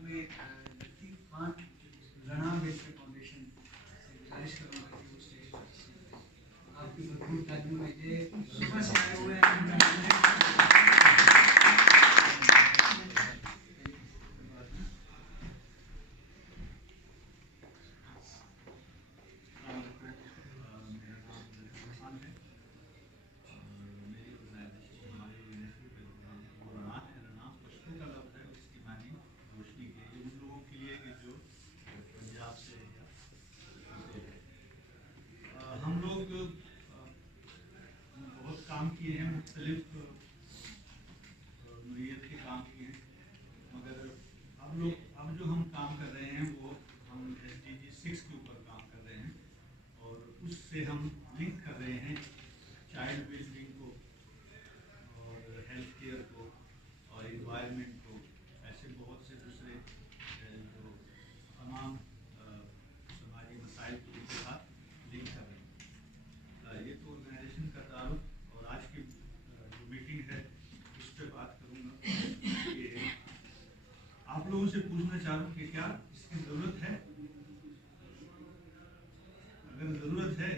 میں خان رنا welfare foundation سے گزارش کروں گا کہ وہ اسٹیج پر تشریف لائیں۔ آپ کی بھرپور تعلیم میں یہ صبح سے آئے ہوئے ہیں۔ ہم لوگ بہت کام کیے ہیں، مختلف نوعیت کے کام کیے ہیں، مگر اب جو ہم کام کر رہے ہیں وہ ہم SDG 6 کے اوپر کام کر رہے ہیں، اور اس سے ہم لنک کر رہے ہیں چائلڈ ویلبینگ کو اور ہیلتھ کیئر کو اور انوائرمنٹ کو، ایسے بہت سے دوسرے جو تمام سماجی مسائل کو ان کے ساتھ لنک کر رہے ہیں۔ یہ تو آرگنائزیشن کا تعارف، اور آج کی جو میٹنگ ہے اس پہ بات کروں گا کہ آپ لوگوں سے پوچھنا چاہ رہا ہوں کہ کیا اس کی ضرورت ہے؟ اگر ضرورت ہے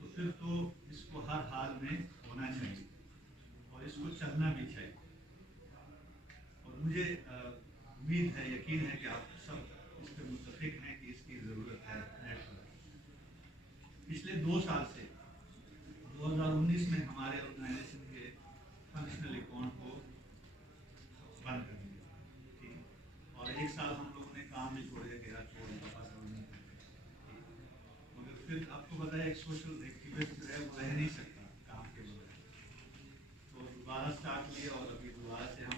تو پھر تو اس کو ہر حال میں ہونا چاہیے اور اس کو چلنا بھی چاہیے، اور مجھے امید ہے، یقین ہے کہ آپ سب اس پہ متفق ہیں کہ اس کی ضرورت ہے۔ پچھلے 2 سال سے 2019 میں ہمارے آرگنائزیشن کے فنکشنل اکاؤنٹ کو بند کر دیا، اور 1 سال ہم لوگوں نے کام بھی چھوڑ دیا، مگر پھر آپ کو پتا ہے ایک سوشل ایکٹیوسٹ جو ہے وہ رہ نہیں سکتا کام کے بغیر، تو دوبارہ اسٹارٹ کیا اور ابھی دوبارہ سے ہم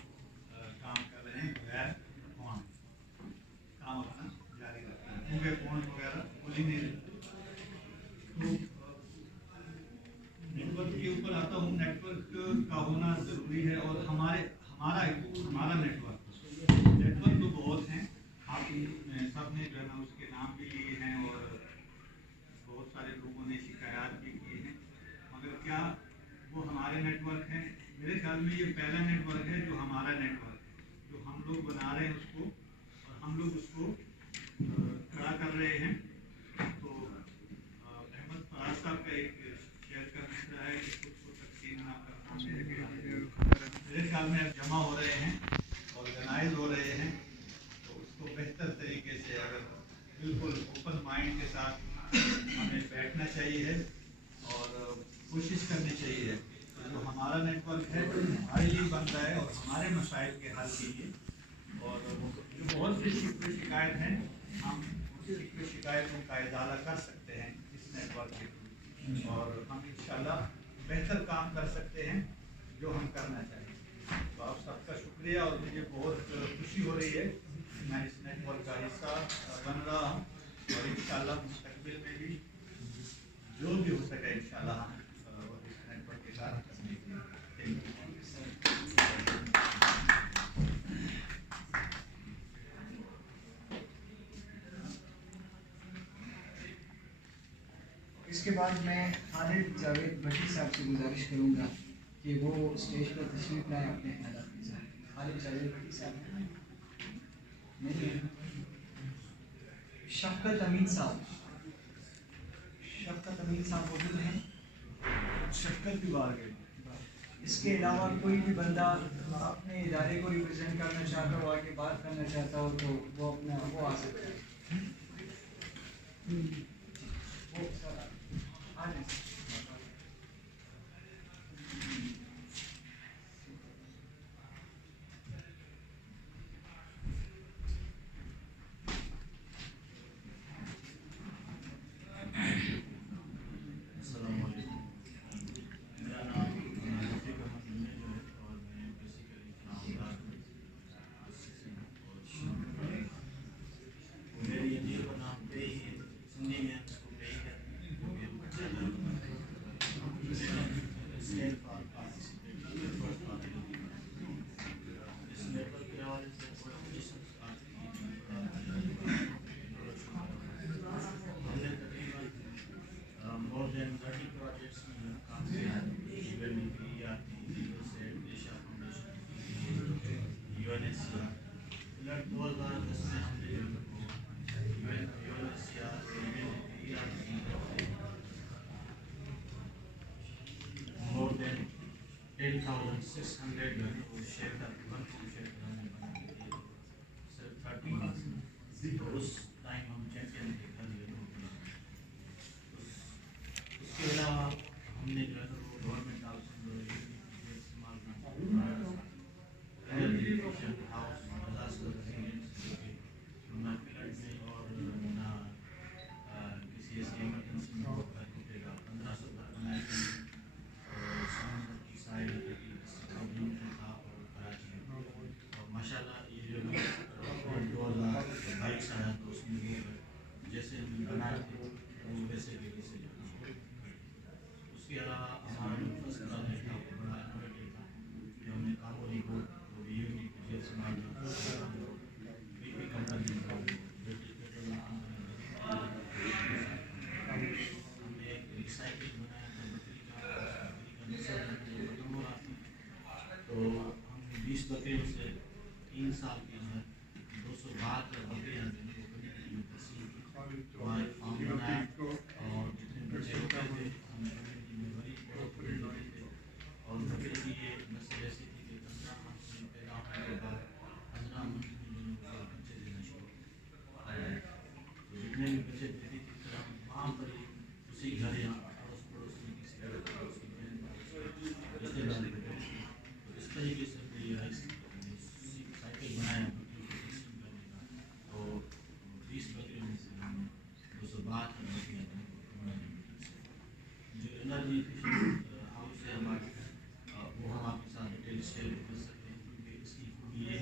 کام کر رہے ہیں بغیر کام اپنا جاری رکھنا ہے، کیونکہ اکاؤنٹ وغیرہ کھل ہی نہیں رہتا۔ تو نیٹ ورک کے اوپر آتا ہوں، نیٹ ورک کا ہونا ضروری ہے، اور ہمارا نیٹ ورک تو بہت ہیں، آپ سب نے جو ہے نا اس کے نام بھی لیے ہیں اور بہت سارے لوگوں نے شکایات بھی کی ہیں، مگر کیا وہ ہمارے نیٹ ورک ہیں؟ میرے خیال میں یہ پہلا نیٹ ورک ہے جو ہمارا نیٹ ورک ہے، جو ہم لوگ بنا رہے ہیں اس کو، اور ہم لوگ اس کو کھڑا کر رہے ہیں۔ تو احمد فراز صاحب کا ایک شیئر کا مسئلہ ہے کہ خود کو تقسیم نہ کرنا، میرے خیال میں اب جمع ہو رہے ہیں، آرگنائز ہو رہے ہیں، تو اس کو بہتر طریقے سے اگر بالکل اوپن مائنڈ کے ساتھ ہمیں بیٹھنا چاہیے اور کوشش کرنی چاہیے کہ جو ہمارا نیٹ ورک ہے ہمارے لیے بن رہا ہے اور ہمارے مسائل کے حل کے لیے، اور جو بہت سی شکایت ہیں ہم شکایتوں کا ازالہ کر سکتے ہیں اس نیٹ ورک کے تھرو، اور ہم انشاءاللہ بہتر کام کر سکتے ہیں جو ہم کرنا چاہیں۔ تو آپ سب کا شکریہ، اور مجھے بہت خوشی ہو رہی ہے کہ میں اس نیٹ ورک کا حصہ بن رہا ہوں، اور انشاءاللہ مستقبل میں بھی جو بھی ہو سکے انشاءاللہ ہم اس نیٹ ورک کے ساتھ کرنے کے لیے۔ اس کے بعد میں خالد جاوید بھٹی صاحب سے گزارش کروں گا کہ وہ اسٹیج پر تشریف لائیں اپنے خیالات کے ساتھ۔ خالد جاوید بھٹی صاحب نہیں ہیں؟ شفقت امین صاحب موجود ہیں؟ شفقت بھی بار گئی۔ اس کے علاوہ کوئی بھی بندہ اپنے ادارے کو ریپرزینٹ کرنا چاہتا ہو، آگے بات کرنا چاہتا ہو، تو وہ آ سکتا ہے۔ وہ سر آ جائیں۔ السلام علیکم، میرا نام رفیق احمد منی ہے، اور میں بیسیکلی اسلام آباد میری ہندی کا نام پے ہی ہے، ہندی میں اس کو پے ہی کہتے ہیں، 3,600 जो है वो शेल्टर, वन रूम शेल्टर हमने बना के दिए सिर्फ 30 मंथ्स में। तो उस टाइम हम चैंपियन के घर ये लोग उसके अलावा हमने जो है वो गवर्नमेंट हाउस इस्तेमाल हाउस डिजास्टर ना फ्लड में और ना किसी ऐसी इमरजेंसी में टूटेगा। 1500 तक बनाई थी समुद्र की साइड था और कराची में। और माशाल्लाह ये जो 2022 आया तो उसमें वो जैसे हम बनाए थे वो वैसे से उसके अलावा हमारा जो फर्स्ट प्रोजेक्ट था वो बड़ा इनोवेटिव था जो हमने कानूनी को यूनिट के इस्तेमाल बीपी कंपनी हमने एक रिसाइकिल बनाया था बकरी का नस्ल खत्म हो रहा था। तो हम 20 बकरियों से 3 साल के अंदर 272 बकरियाँ हमारे फार्म बनाया और जितने बच्चे होते थे हम कम्युनिटी में बड़ी और बकरी की ये नस्ल ऐसी थी कि 15 मंथ में पैदा होने के बाद 15 मंथ में जो बच्चे देना शुरू तो जितने भी बच्चे देती थी फिर हम वहाँ पर ही उसी घर या अड़ोस पड़ोस में किसी पड़ोस की बहन रिश्तेदार तो इस तरीके से हमने ये साइकिल बनाया तो 20 बकरियों में से हमने 272 बकरियाँ जो एनर्जी एफिशिएंट हाउस है हमारे वो हम आपके साथ डिटेल शेयर कर सकते हैं क्योंकि इसकी खूबी ये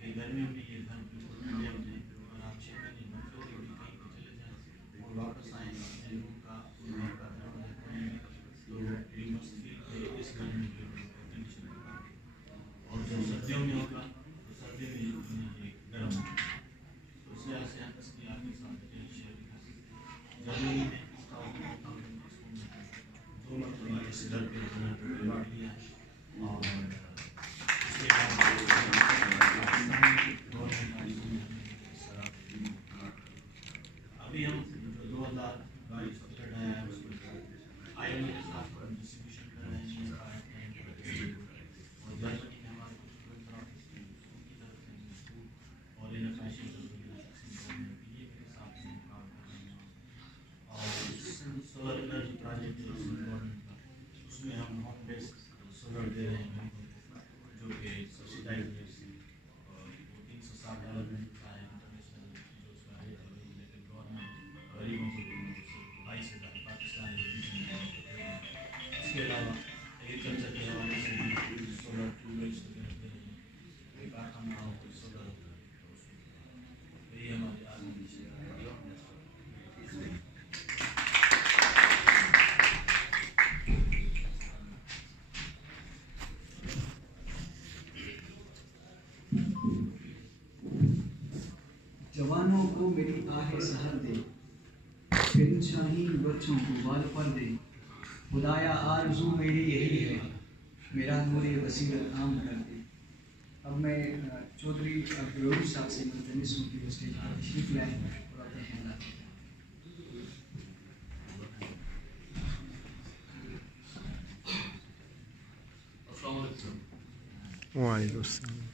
कि गर्मियों में ये घर बिल्कुल ठंडे हो जाए और आप 6 महीने बच्चों के भी कहीं पर चले जाएँ और वापस आएँ अपने रूम का घर का दरवाजा खोलेंगे तो यू मस्ट फील कि इस घर में जो कंडीशन होगा और जब सर्दियों में होगा तो सर्दियों में ये गर्म होगा। तो इस वजह से हम इसकी आपके साथ डिटेल शेयर कर सकते हैं। जर्मनी में 2 मरतबा इस घर के अवार्ड लिया है और इसके अभी हम जो 2022 बजट आया है उसमें IMF के साथ डिस्ट्रीब्यूशन कर रहे हैं और जर्मनी में हमारे कुछ प्रोफेसर ऑफिस उनकी तरफ से स्कूल और इन फैशन के साथ में काम कर रहे हैं और सोलर एनर्जी प्रोजेक्ट जो गवर्नमेंट का उसमें हम होम बेस्ड सोलर दे रहे हैं जो कि सब्सिडाइज रेट से और $360 मिलता है इंटरनेशनल जो उसका रेट है वही लेकिन गवर्नमेंट गरीबों को 22,000 पाकिस्तानी इसके अलावा एग्रीकल्चर के हवाले से भी सोलर ट्यूबवेल्स वगैरह दे रहे हैं एक कारखाना हो कोई सोलर तो ये हमारे आगे जवानों को मेरी आहें सहर दे फिर शाहीन बच्चों को बाल पर दे खुदाया आरज़ू मेरी यही है मेरा नूरे बसीरत आम कर दे। अब मैं चौधरी अब्दुल साहब से मुल्तमिस हूँ कि वो स्टेज पर तशरीफ लाएं और अपने ख्यालात वालेकुम अस्सलाम।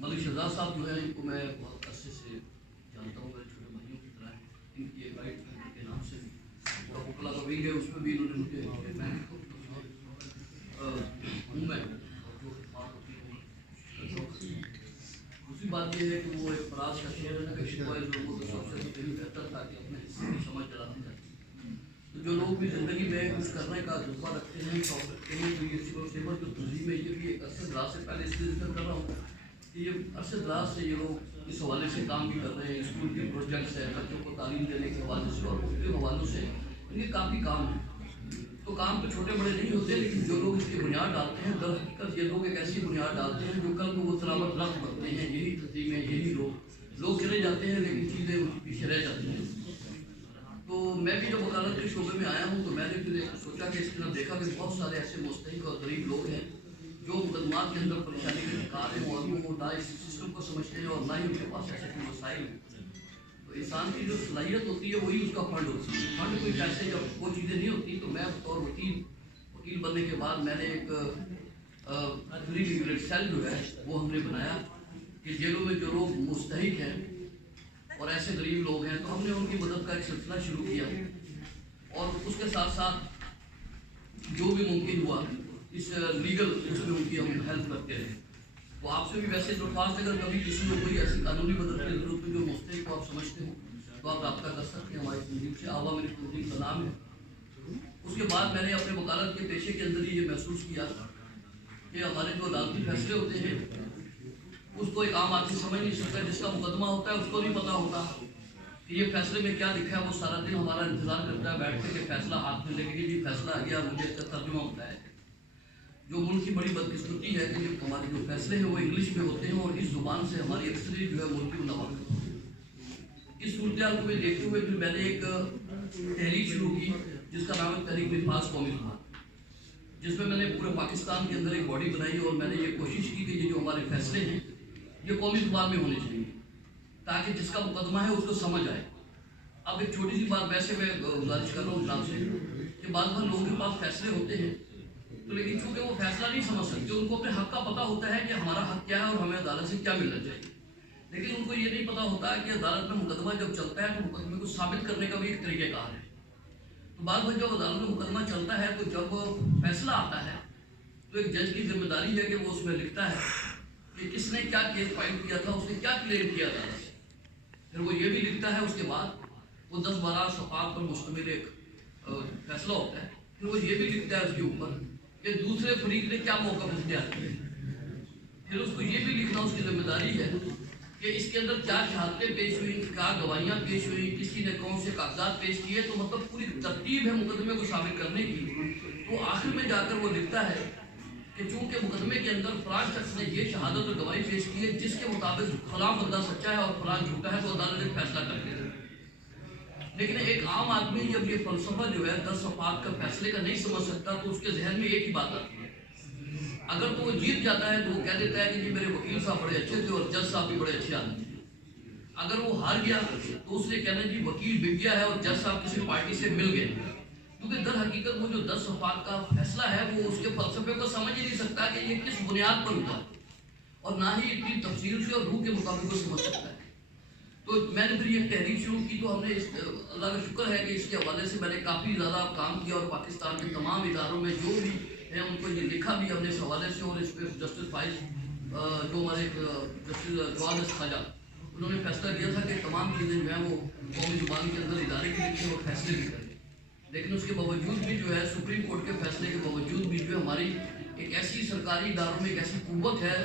मलिक शहजाद साहब जो है इनको मैं बहुत अरसे से जानता हूँ, मेरे छोटे भाइयों की तरह है। इनकी एक राइट के नाम से कोकला का वीक है उसमें भी इन्होंने मुझे मैं दूसरी बात यह है कि वो एक फराज का शेर है ना कि शिकवा लोगों को सबसे बेहतर था कि अपने हिस्से की समझ चलाते जाते। तो जो लोग भी ज़िंदगी में कुछ करने का जज्बा रखते हैं शौक रखते हैं तो ये सेवा की तंजीम में ये भी एक अरसे दराज से पहले इसलिए जिक्र कर रहा हूँ कि ये अरसे दराज से ये लोग इस हवाले से काम भी कर रहे हैं। स्कूल के प्रोजेक्ट्स हैं, बच्चों को तालीम देने के हवाले से और मुख्तलिफ हवालों से इनके काफ़ी काम है। तो काम तो छोटे बड़े नहीं होते लेकिन जो लोग इसकी बुनियाद डालते हैं दर हकीकत ये लोग एक ऐसी बुनियाद डालते हैं जो कल को वो सलामत रख बनते हैं। यही तंजीमें, यही लोग चले जाते हैं लेकिन चीज़ें उनके पीछे रह जाती हैं। तो मैं भी जब वकालत के शोबे में आया हूँ तो मैंने फिर सोचा कि इसके अंदर देखा कि बहुत सारे ऐसे मुस्तहिक और गरीब लोग हैं जो मुकदमात के अंदर परेशानी के शिकार हैं और वो ना इस सिस्टम को समझते हैं और ना ही उनके पास ऐसे कोई मसाइल हैं। तो इंसान की जो सलाहियत होती है वही उसका फंड होती है। फंड कोई पैसे जब वो चीज़ें नहीं होती तो मैं बतौर वकील बनने के बाद मैंने एक गरीब इमिग्रेट सेल जो है वो हमने बनाया कि जेलों में जो लोग मुस्तहिक हैं और ऐसे गरीब लोग हैं तो हमने उनकी मदद का एक सिलसिला शुरू किया और उसके साथ साथ जो भी मुमकिन हुआ इस लीगल उसमें उनकी हम हेल्प करते रहे। तो आपसे भी वैसे दरख्वास्त अगर कभी किसी को कोई ऐसी कानूनी मदद की जरूरत है जो मुस्तहिक को आप समझते हो तो आप रब्ता कर सकते हैं हमारी तंजीम से। आवा मेरी तंजीम का नाम है। उसके बाद मैंने अपने वकालत के पेशे के अंदर ही ये महसूस किया कि हमारे जो अदालती फैसले होते हैं उसको एक आम आदमी समझ नहीं सकता। जिसका मुकदमा होता है उसको नहीं पता होता कि ये फैसले में क्या लिखा है। वो सारा दिन हमारा इंतजार करता है बैठ के कि फैसला हाथ में लेके जी फैसला आ गया मुझे इसका तर्जुमा होता है। जो मुल्क की बड़ी बदकिस्मती है कि हमारे जो फैसले हैं वो इंग्लिश में होते हैं और इस जुबान से हमारी अक्सरियत जो है मुल्क की मुनाफा। इस सूरत हाल को देखते हुए फिर मैंने एक तहरीक शुरू की जिसका नाम है तहरीक निफाज कौमी जुबान, जिसमें मैंने पूरे पाकिस्तान के अंदर एक बॉडी बनाई और मैंने ये कोशिश की कि ये जो हमारे फैसले हैं ये कौमी जुबान में होने चाहिए ताकि जिसका मुकदमा है उसको समझ आए। अब एक छोटी सी बात वैसे मैं गुजारिश कर रहा हूँ जनाब से कि बाद में लोगों के पास फैसले होते हैं तो लेकिन चूंकि वो फैसला नहीं समझ सकते, उनको अपने हक का पता होता है कि हमारा हक क्या है और हमें अदालत से क्या मिलना चाहिए, लेकिन उनको ये नहीं पता होता है कि अदालत में मुकदमा जब चलता है तो मुकदमे को साबित करने का भी एक तरीक़ेकार है। तो बाद में जब अदालत में मुकदमा चलता है तो जब फैसला आता है तो एक जज की जिम्मेदारी है कि वो उसमें लिखता है कि किसने क्या केस फाइल किया था, उसने क्या क्लेम किया था। फिर वो ये भी लिखता है उसके बाद वो 10-12 सफ़ात पर मुश्तमिल एक फैसला होता है। फिर वो ये भी लिखता है उसके ऊपर कि दूसरे फरीक ने क्या मौका इख्तियार किया। फिर उसको ये भी लिखना उसकी जिम्मेदारी है कि इसके अंदर क्या शहादतें पेश हुई, क्या गवाहियाँ पेश हुई, किसी ने कौन से कागजात पेश किए। तो मतलब पूरी तरतीब है मुकदमे को साबित करने की। तो आखिर में जाकर वो लिखता है कि चूंकि मुकदमे के अंदर फलां शख्स ने ये शहादत और गवाही पेश की है जिसके मुताबिक फलां बंदा सच्चा है और फलां झूठा है, तो अदालत एक फैसला करती है। लेकिन एक आम आदमी जब ये फलसफा जो है 10 सफ़ात का फैसले का नहीं समझ सकता तो उसके जहन में एक ही बात आती है। अगर तो वो जीत जाता है तो वो कह देता है कि जी मेरे वकील साहब बड़े अच्छे थे और जज साहब भी बड़े अच्छे आदमी थे। अगर वो हार गया तो उसने कहना जी वकील बिक गया है और जज साहब किसी पार्टी से मिल गए, क्योंकि दर हकीकत वो जो 10 सफ़ात का फैसला है वो उसके फलसफे को समझ ही नहीं सकता कि ये किस बुनियाद पर हुआ और ना ही इतनी तफसील से और रूह के मुताबिक को समझ सकता है। तो मैंने फिर ये तहरीक शुरू की। तो हमने इस अल्लाह का शुक्र है कि इसके हवाले से मैंने काफ़ी ज़्यादा काम किया और पाकिस्तान के तमाम इदारों में जो भी है उनको ये लिखा भी हमने इस हवाले से। और इस पर जस्टिस फाइज जो हमारे जस्टिस जवाद खाजा उन्होंने फैसला किया था कि तमाम चीज़ें जो हैं वो कौमी जुबान के अंदर इदारे की लिखी और फैसले भी करें। लेकिन उसके बावजूद भी जो है सुप्रीम कोर्ट के फैसले के बावजूद भी जो हमारी एक ऐसी सरकारी इदारों में एक ऐसी कुव्वत है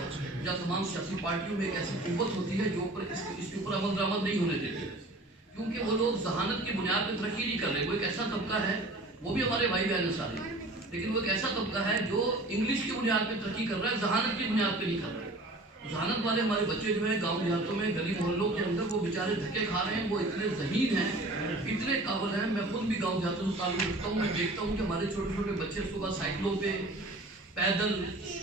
या तमाम सियासी पार्टियों में एक ऐसी कुव्वत होती है जो इसके ऊपर अमल दरामद नहीं होने देती, क्योंकि वो लोग जहानत की बुनियाद पर तरक्की नहीं कर रहे। वो एक ऐसा तबका है, वो भी हमारे भाई बहन सारे, लेकिन वो एक ऐसा तबका है जो इंग्लिश की बुनियाद पर तरक्की कर रहा है, जहानत की बुनियाद पर नहीं कर रहा है। जहानत वाले हमारे बच्चे जो है गाँव देहातों में गली मोहल्लों के अंदर वो बेचारे धक्के खा रहे हैं। वो इतने ज़हीन हैं, इतने काबिल हैं। मैं खुद भी गाँव देहातों से ताल्लुक़ रखता हूँ। मैं देखता हूँ कि हमारे छोटे छोटे बच्चे सुबह साइकिलों पे पैदल,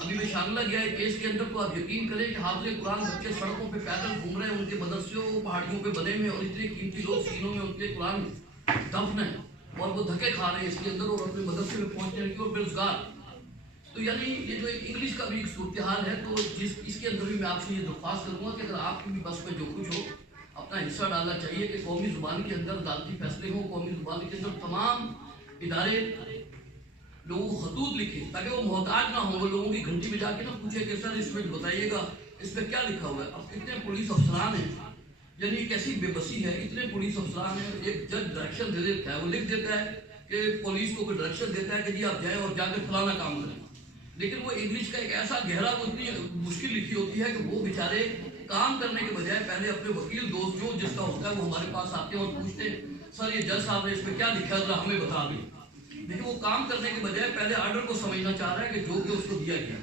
अभी मैं शामिला गया है केस के अंदर तो आप यकीन करें कि हाफिज़े कुरान बच्चे सड़कों पे पैदल घूम रहे हैं, उनके मदरसे पहाड़ियों पे बने हुए और इतने कीमती लोग सीनों में उनके कुरान दफन है और वो धक्के खा रहे हैं इसके अंदर और अपने मदरसे में पहुँचने की और बेरोजगार। तो यानी ये जो एक इंग्लिश का भी एक सूरत हाल है। तो इसके अंदर भी मैं आपसे ये दरख्वास्त करूँगा कि अगर आपकी भी बस में जो कुछ हो अपना हिस्सा डालना चाहिए कि कौमी ज़ुबान के अंदर अदालती फैसले हों, कौमी ज़ुबान के अंदर तमाम इदारे लोगों को खतूत लिखे ताकि वो मोहताज ना हो। वो लोगों की घंटी में जाके ना पूछे कि सर इसमें बताइएगा इस पर क्या लिखा हुआ है। अब कितने पुलिस अफसरान हैं, यानी कैसी बेबसी है। इतने पुलिस अफसरान हैं, एक जज डायरेक्शन दे देता है, वो लिख देता है कि पुलिस को कोई डायरेक्शन देता है कि जी आप जाएँ और जाकर फलाना काम करें, लेकिन वो इंग्लिश का एक ऐसा गहरा वो इतनी मुश्किल लिखी होती है कि वो बेचारे काम करने के बजाय पहले अपने वकील दोस्त जो जिसका होता है वो हमारे पास आते हैं और पूछते हैं सर ये जज साहब ने इस पर क्या लिखा है जरा हमें बता दें। लेकिन वो काम करने के बजाय पहले आर्डर को समझना चाह रहा है कि जो कि उसको दिया गया।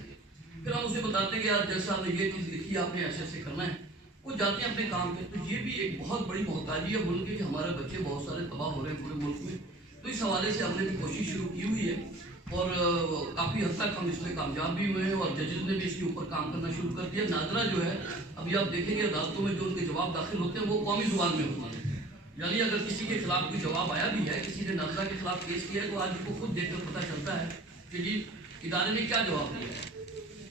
फिर हम उसे बताते हैं कि यार जज साहब ने ये चीज़ लिखी, आपने ऐसे ऐसे करना है वो जाते हैं अपने काम पे। तो ये भी एक बहुत बड़ी मोहताजी है मुल्क की कि हमारे बच्चे बहुत सारे तबाह हो रहे हैं पूरे मुल्क में। तो इस हवाले से हमने भी कोशिश शुरू की हुई है और काफ़ी हद तक हम इसमें कामयाब भी हुए हैं और जजेस ने भी इसके ऊपर काम करना शुरू कर दिया। नादरा जो है, अभी आप देखेंगे अदालतों में जो उनके जवाब दाखिल होते हैं वो कौमी जुबान में होते हैं। यानी अगर किसी के खिलाफ कोई जवाब आया भी है, किसी ने नादरा के खिलाफ केस किया है, तो आज उसको खुद देखकर पता चलता है कि जी इदारे ने क्या जवाब दिया है।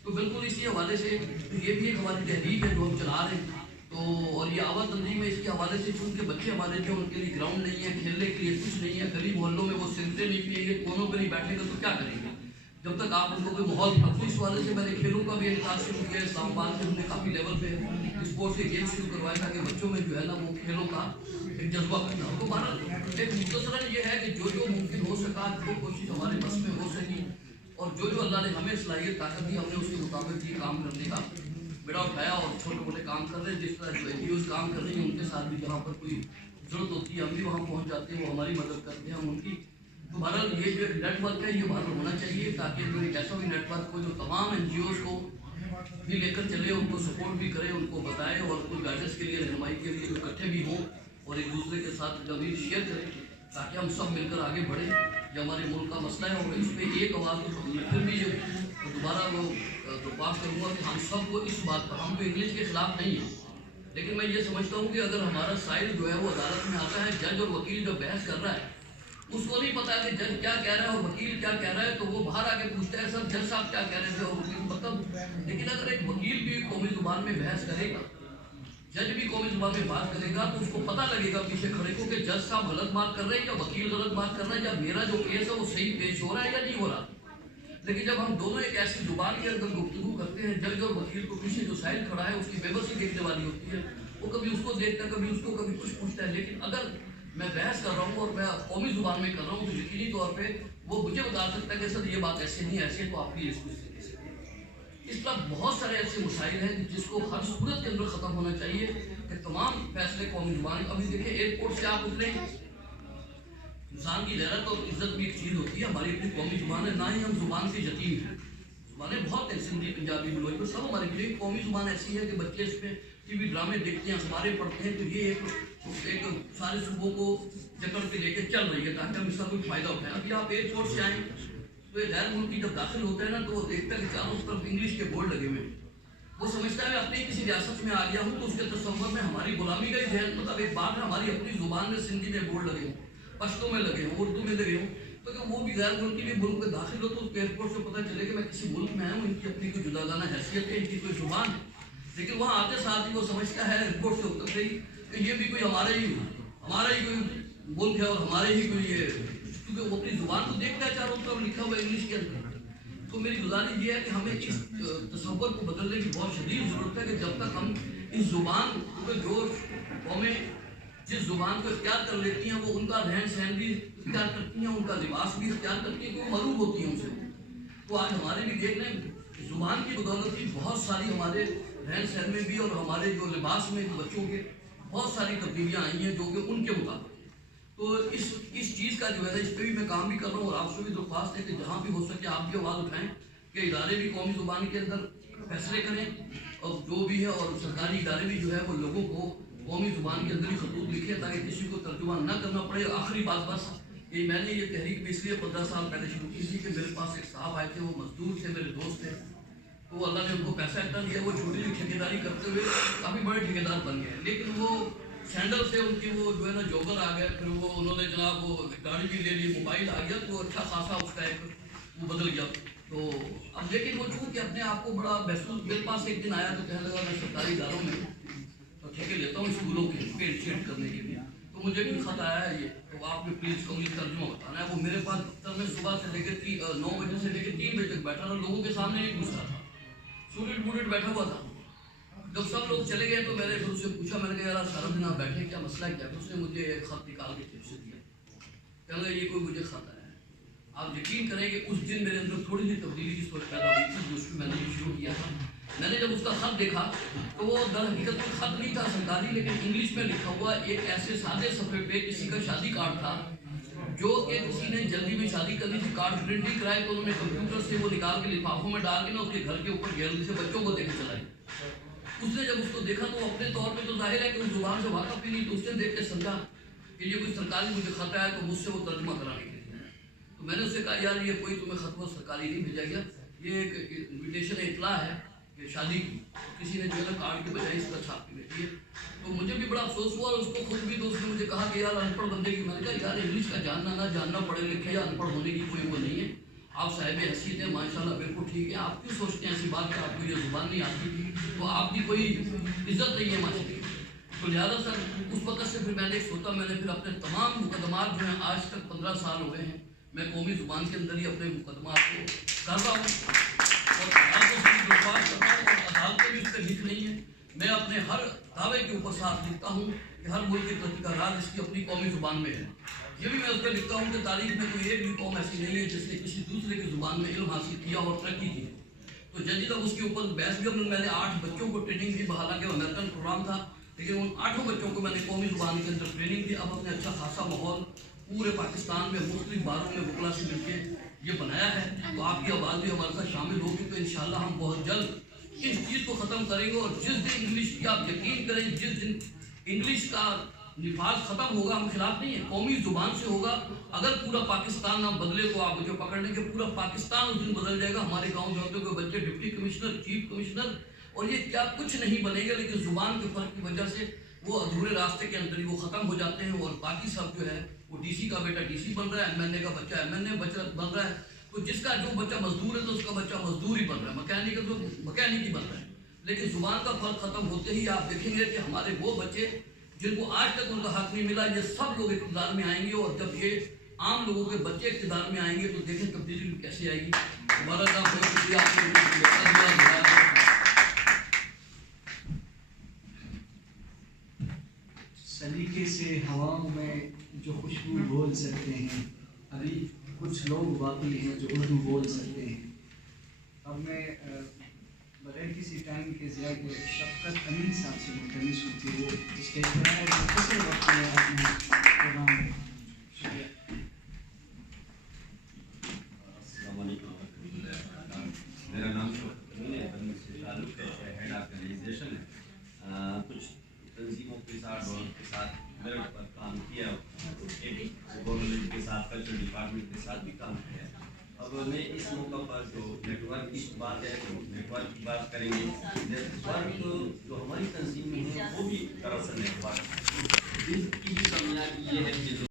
तो बिल्कुल इसी हवाले से ये भी एक हमारी तहरीक है जो हम चला रहे हैं। तो और ये आवाज़ तंजीम है, इसके हवाले से चूँकि बच्चे हमारे जो उनके लिए ग्राउंड नहीं है, खेलने के लिए कुछ नहीं है, गली मोहल्लों में वो सिगरेटें नहीं पिएंगे, कोनों पर नहीं बैठेंगे तो क्या करेंगे जब तक आप उनको कोई माहौल। तो इस वाले से मैंने खेलों का भी इंतजाम शुरू किया है। इस्लामाबाद में हमने काफ़ी लेवल पे स्पोर्ट्स के गेम शुरू करवाए ताकि बच्चों में जो है ना वो खेलों का एक जज्बा पैदा हो। तो भारत एक मुख्तसरन ये है कि जो मुमकिन हो सका, जो कोशिश हमारे बस में हो सकी और जो अल्लाह ने हमें सलाहियत ताकत दी, हमने उसके मुताबिक ये काम करने का बेड़ा उठाया और छोटे मोटे काम कर रहे हैं। जिस तरह जो NGOs काम कर रही हैं उनके साथ भी जहाँ पर कोई जरूरत होती है हम भी वहाँ पहुँच जाते हैं, वो हमारी मदद करते हैं, हम उनकी। तो बहरहाल ये जो नेटवर्क है ये बाहर होना चाहिए ताकि एक ऐसा भी नेटवर्क हो जो तमाम NGOs को भी लेकर चले, उनको सपोर्ट भी करे, उनको बताए और कुछ गाइडेंस के लिए, रहनुमाई के लिए इकट्ठे भी हों और एक दूसरे के साथ कभी शेयर करें ताकि हम सब मिलकर आगे बढ़ें। ये हमारे मुल्क का मसला है और इस पर एक आवाज़ फिर भी दोबारा वो पास करूँगा कि हम सबको इस बात पर, हम तो इंग्लिश के खिलाफ नहीं हैं, लेकिन मैं ये समझता हूँ कि अगर हमारा साइड जो है वो अदालत में आता है, जज और वकील जो बहस कर रहा है उसको नहीं पता है कि जज क्या कह रहा है और वकील क्या कह रहा है, तो वो बाहर आके पूछता है सर जज साहब क्या कह रहे थे और वकील मतलब। लेकिन अगर एक वकील भी कौमी जुबान में बहस करेगा, जज भी कौमी जुबान में बात करेगा, तो उसको पता लगेगा पीछे खड़े को कि जज साहब गलत बात कर रहे हैं या वकील गलत बात कर रहा है या मेरा जो केस है वो सही पेश हो रहा है या नहीं हो रहा। लेकिन जब हम दोनों एक ऐसी जुबान के अंदर गुफ्तगू करते हैं, जज और वकील को पीछे जो साइड खड़ा है उसकी बेबसी देखने वाली होती है, वो कभी उसको देखता है, कभी उसको, कभी कुछ पूछता है। लेकिन अगर मैं बहस कर रहा हूँ और मैं कौमी जुबान में कर रहा हूँ तो यकीनी तौर पे वो मुझे बता सकता है कि सर ये बात ऐसे नहीं ऐसे, तो आप प्लीज इसको इस तरीके से। इस तरह बहुत सारे ऐसे मसाइल हैं जिसको हर सूरत के अंदर ख़त्म होना चाहिए कि तमाम फैसले कौमी जुबान। अभी देखिए एयरपोर्ट से आप उतरे, इंसान की गैरत और इज्जत भी एक चीज़ होती है, हमारी अपनी कौमी जुबान है, ना ही हम जुबान से यतीम हैं। जुबानें बहुत हैं, सिंधी, पंजाबी, बलोच, तो सब हमारी लिए कौमी जुबान ऐसी है कि बच्चे इस पर TV ड्रामे देखते हैं, अखबारें पढ़ते हैं, तो ये एक सारे सूबों को जकड़ के लेके चल रही है ताकि हम इसका कोई फायदा उठाएं। अभी आप एयरपोर्ट से आएँ तो ये गैर मुल्की जब दाखिल होता है ना तो वो देखता है कि चारों तरफ इंग्लिश के बोर्ड लगे हुए हैं, वो समझता है मैं अपनी किसी रियासत में आ गया हूँ, तो उसके तस्वर में हमारी गुलामी का ही जहन, मतलब एक बात है हमारी अपनी जुबान में सिंधी में बोर्ड लगे हों, पश्तो में लगे हों, उर्दू में लगे हों, तो वो भी गैर मुल्की भी मुल्क में दाखिल हो तो उस एयरपोर्ट से पता चले कि मैं किसी मुल्क में आया हूँ, इनकी अपनी कोई जुदागाना हैसियत है, इनकी कोई जुबान है। लेकिन वहाँ आते साथ ही वो समझता है एयरपोर्ट से उतर गई कि ये भी कोई हमारा ही कोई मुल्क है और हमारे ही कोई ये, क्योंकि वो अपनी जुबान को देखता है चारों तरफ लिखा हुआ इंग्लिश के अंदर। तो मेरी गुजारिश ये है कि हमें इस तस्वर को बदलने की बहुत शदीद ज़रूरत है कि जब तक हम इस जुबान को जो कौमें जिस जुबान को इख्तियार कर लेती हैं वो उनका रहन सहन भी इख्तियार करती हैं, उनका लिबास भी इख्तियार करती हैं, क्योंकि मरूब होती हैं उनसे। तो आज हमारे भी देख लें जुबान की बदौलत ही बहुत सारी हमारे रहन सहन में भी और हमारे जो लिबास में जो बच्चों के बहुत सारी तब्दीलियाँ आई हैं जो कि उनके मुताबिक। तो इस चीज़ का जो है ना इस पर भी मैं काम भी कर रहा हूँ और आपसे भी दरख्वास्त है कि जहाँ भी हो सके आप भी आवाज़ उठाएँ कि इदारे भी कौमी ज़ुबान के अंदर फैसले करें और जो भी है और सरकारी इदारे भी जो है वो लोगों को कौमी ज़ुबान के अंदर ही खतूत लिखे ताकि किसी को तर्जुमा न करना पड़े। आखिरी बात बस ये, मैंने ये तहरीक भी इसलिए 15 साल पहले शुरू की थी कि मेरे पास एक साहब आए थे, वो मजदूर थे, मेरे दोस्त थे, तो अल्लाह ने उनको पैसा इतना दिया, वो छोटी सी ठेकेदारी करते हुए काफ़ी बड़े ठेकेदार बन गए। लेकिन वो सैंडल से उनकी वो जो है ना जॉगर आ गया, फिर वो उन्होंने जनाब वो गाड़ी भी ले ली, मोबाइल आ गया, तो अच्छा खासा उसका एक वो बदल गया। तो अब लेकिन वो चूँकि अपने आप को बड़ा महसूस, मेरे पास एक दिन आया तो कहने लगा मैं सरकारी इदारों में तो ठेके लेता हूँ स्कूलों के इनिशिएट करने के लिए, तो मुझे भी खत आया है ये, तो आपने प्लीज़ इसका मुझे तर्जुमा बताना है। वो मेरे पास दफ्तर में सुबह से लेकर 9 बजे से लेकर 3 बजे तक बैठा था, लोगों के सामने नहीं पूछ रहा था, सूरज बूढ़ बैठा हुआ था। जब सब लोग चले गए तो मैंने फिर उससे पूछा, मैंने कहा यार सारा दिन आप बैठे, क्या मसला है क्या? उसने मुझे एक खत निकाल के चिप से दिया, कहने ये कोई मुझे खत आया है। आप यकीन करें कि उस दिन मेरे अंदर थोड़ी सी तब्दीली की सोच पैदा हुई थी, जो मैंने ये शुरू किया था। मैंने जब उसका खत देखा तो वो दर हकीकत में खत नहीं था सरकारी, लेकिन इंग्लिश में लिखा हुआ एक ऐसे सादे सफ़े पे किसी का शादी कार्ड था जो कि किसी ने जल्दी में शादी करनी थी, कार्ड प्रिंट नहीं कराए, तो उन्होंने कंप्यूटर से वो निकाल के लिफाफों में डाल के ना उसके घर के ऊपर गैलरी से बच्चों को देके चलाई। उसने जब उसको देखा तो अपने तौर पे तो जाहिर है कि उस जुबान से वाकफ ही नहीं, तो उसने देख के समझा कि ये कोई सरकारी मुझे खत आया, तो मुझसे वो तर्जुमा कराने के लिए। तो मैंने उससे कहा यार ये कोई तुम्हें खत वो सरकारी नहीं भेजा गया, ये एक इन्विटेशन इतला है कि शादी की, किसी ने जो है ना कार्ड के बजाय इसका छाप के भेजी है। तो मुझे भी बड़ा अफसोस हुआ और उसको खुद भी, तो उसने मुझे कहा कि यार अनपढ़ बंदे की, मैंने कहा यार इंग्लिश का जानना ना जानना, पढ़े लिखे या अनपढ़ होने की कोई वो नहीं है, आप साहिब हैसियत है माशाल्लाह, बिल्कुल ठीक है। आप क्यों सोचते हैं ऐसी बात कि आपको ये जुबान नहीं आती, तो आपकी कोई इज्जत नहीं है माशाल्लाह। तो लिहाजा सर उस वक्त से फिर मैंने सोचा, मैंने फिर अपने तमाम मुकदमात जो हैं, आज तक 15 साल हो गए हैं, मैं कौमी ज़ुबान के अंदर ही अपने मुकदमात को कर रहा हूँ और अदालतों से भी दरख्वास्त करता हूँ और अदालतें भी उस पर हित नहीं है। मैं अपने हर दावे के ऊपर साथ लिखता हूँ कि हर मुल्क की तरक्की का राज इसकी अपनी कौमी ज़ुबान में है। ये भी मैं उस पर लिखता हूँ कि तारीख में कोई एक भी कौम ऐसी नहीं है जिसने किसी दूसरे की ज़ुबान में इल्म हासिल किया और तरक्की की। तो जज तक उसके ऊपर बहस भी, मैंने 8 बच्चों को ट्रेनिंग दी, हालांकि अमेरिकन प्रोग्राम था, लेकिन उन 8 बच्चों को मैंने कौमी ज़ुबान के अंदर ट्रेनिंग दी। अब अपने अच्छा खासा माहौल पूरे पाकिस्तान में मुख्तलिफ बारों में वकला से मिलके ये बनाया है। तो आपकी आवाज़ भी हमारे साथ शामिल होगी, तो इंशाल्लाह हम बहुत जल्द इस चीज़ को ख़त्म करेंगे। और जिस दिन इंग्लिश की, आप यकीन करें, जिस दिन इंग्लिश का निफाज ख़त्म होगा, हम खिलाफ नहीं है, कौमी ज़ुबान से होगा। अगर पूरा पाकिस्तान ना बदले तो आप मुझे पकड़ लेंगे, पूरा पाकिस्तान उस दिन बदल जाएगा। हमारे गाँव जाते हुए बच्चे डिप्टी कमिश्नर, चीफ कमिश्नर, और ये क्या कुछ नहीं बनेगा, लेकिन ज़ुबान के फ़र्क की वजह से वो अधूरे रास्ते के अंदर ही वो ख़त्म हो जाते हैं। और बाकी सब जो है वो डीसी का बेटा डीसी बन रहा है, एमएनए का बच्चा एमएनए बन रहा है। तो जिसका जो बच्चा मजदूर है तो उसका बच्चा मजदूर ही बन रहा है, मैकेनिक है तो मैकेनिक ही बन रहा है। लेकिन ज़ुबान का फ़र्क ख़त्म होते ही आप देखेंगे कि हमारे वो बच्चे जिनको आज तक उनका हक नहीं मिला, ये सब लोग इक़्तिदार में आएंगे। और जब ये आम लोगों के बच्चे इक़्तिदार में आएंगे तो देखें तब्दीली कैसे आएगी। हमारा काम बहुत शुक्रिया आपके सलीके से हवाओं में जो खुशबू बोल सकते हैं, अभी कुछ लोग बाकी हैं जो उर्दू बोल सकते हैं। अब मैं बगैर किसी टाइम के ज़िया के शफ़क़त अमीन साहब से मुल्तमिस हूँ कि वो स्टेज पर आए और किसी वक्त में अपना प्रोग्राम। शुक्रिया। मेरा नाम से ताल्लुक़ है, हेड ऑर्गेनाइजेशन है। कुछ तंजीमों के साथ और के साथ मेरे पर काम किया, एक गवर्नमेंट के साथ, कल्चर डिपार्टमेंट के साथ भी काम किया। अब मैं इस मौका पर जो नेटवर्क की बात है तो नेटवर्क की बात करेंगे। नेटवर्क जो हमारी तंजीम में है वो भी दरअसल नेटवर्क, इसकी भी कामयाबी ये है कि